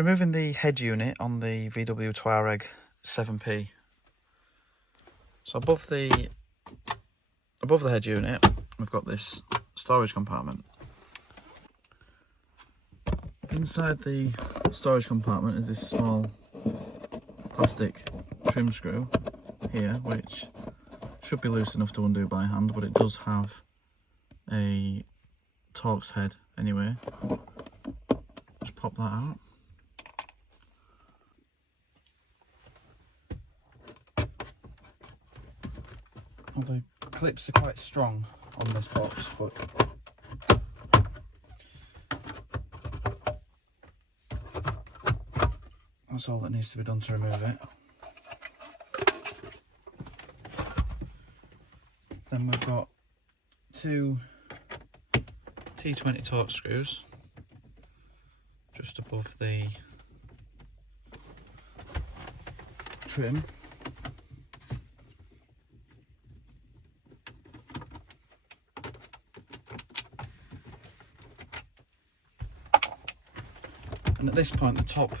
Removing the head unit on the VW Touareg 7P. So above the head unit, we've got this storage compartment. Inside the storage compartment is this small plastic trim screw here, which should be loose enough to undo by hand, but it does have a Torx head anyway. Just pop that out. Well, the clips are quite strong on this box, but that's all that needs to be done to remove it. Then we've got two T20 Torx screws just above the trim. And at this point the top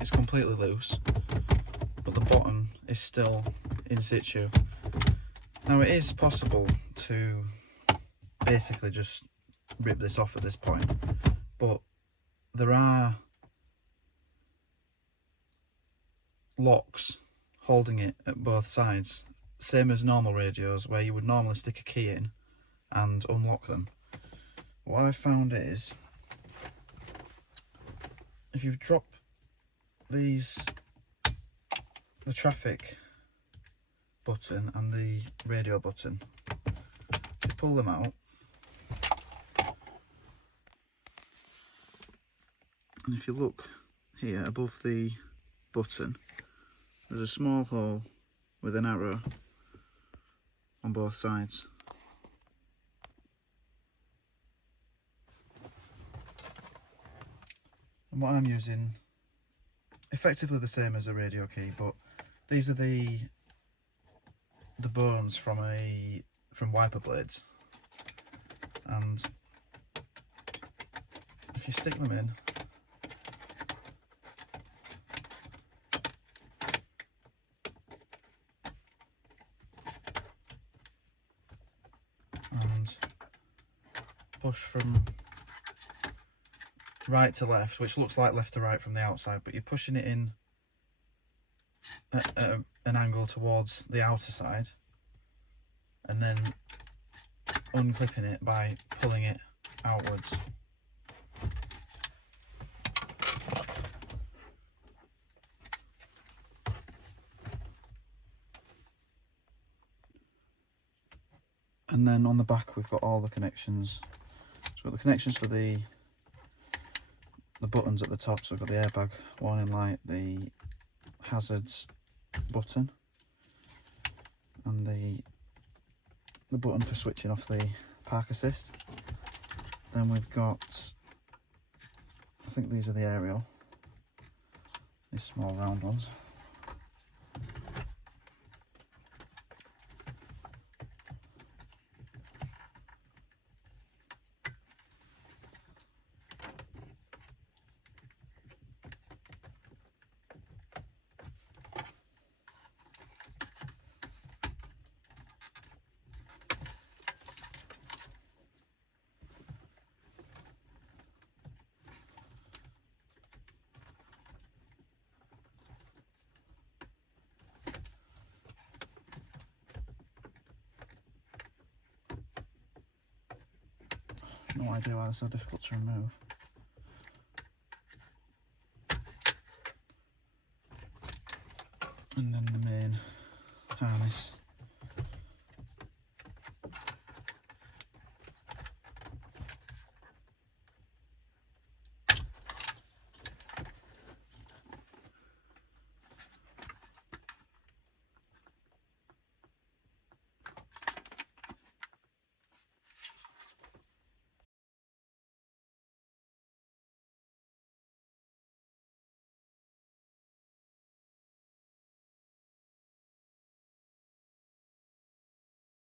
is completely loose, but the bottom is still in situ. Now it is possible to basically just rip this off at this point, but there are locks holding it at both sides, same as normal radios where you would normally stick a key in and unlock them. What I've found is if you drop the traffic button and the radio button, you pull them out, and if you look here above the button, there's a small hole with an arrow on both sides. And what I'm using, effectively the same as a radio key, but these are the bones from wiper blades, and if you stick them in, and push from right to left, which looks like left to right from the outside, but you're pushing it in at an angle towards the outer side, and then unclipping it by pulling it outwards. And then on the back we've got all the connections. So we've got the connections for the buttons at the top, so we've got the airbag warning light, the hazards button, and the button for switching off the park assist. Then we've got, I think these are the aerial, these small round ones. No idea why they're so difficult to remove.